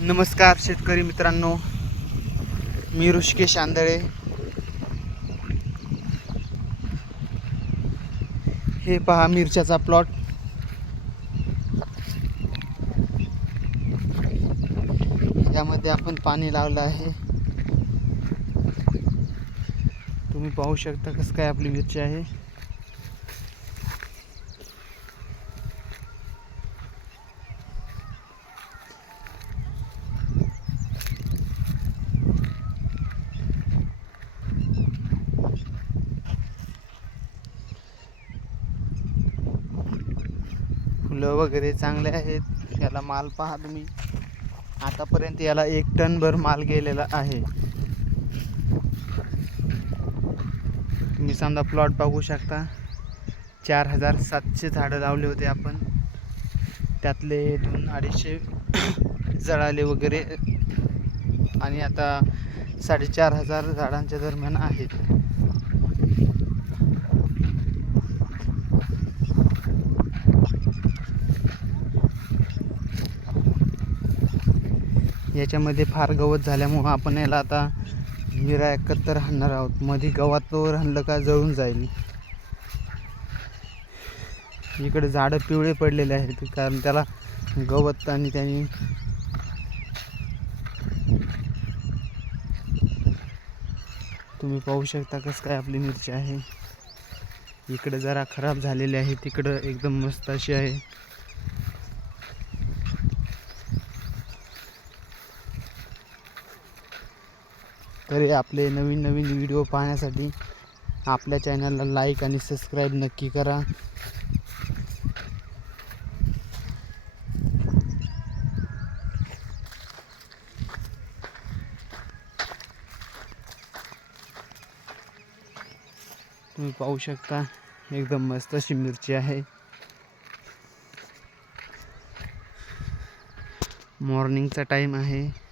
नमस्कार शेतकरी मित्रांनो. मी ऋषिकेश आंधळे. हे पहा मिरच्याचा प्लॉट यामध्ये आपण पाणी लावलं आहे. तुम्ही पाहू शकता कसं काय आपली मिरची आहे. फुलं वगैरे चांगले आहेत. याला माल पहा तुम्ही आतापर्यंत याला एक टनभर माल गेलेला आहे. तुम्ही समजा प्लॉट बघू शकता. चार हजार सातशे झाडं लावले होते आपण. त्यातले दोन अडीचशे जळाले वगैरे. आणि आता साडेचार हजार झाडांच्या दरम्यान आहेत. याच्यामध्ये फार गवत झाल्यामुळं आपण याला आता निरा एकत्र राहणार आहोत. मध्ये गवतावर राहणलं का जळून जाईल. इकडे झाडं पिवळे पडलेले आहेत कारण त्याला गवत आणि त्यांनी तुम्ही पाहू शकता कसं काय आपली मिरची आहे. इकडे जरा खराब झालेली आहे तिकडं एकदम मस्त अशी आहे. तरी आपले नवीन नवीन व्हिडिओ पाहण्यासाठी आपल्या चॅनलला लाईक आणि सबस्क्राईब नक्की करा. तुम्ही पाहू शकता एकदम मस्त अशी मिरची आहे. मॉर्निंगचा टाईम आहे.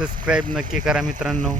सबस्क्राईब नक्की करा मित्रांनो.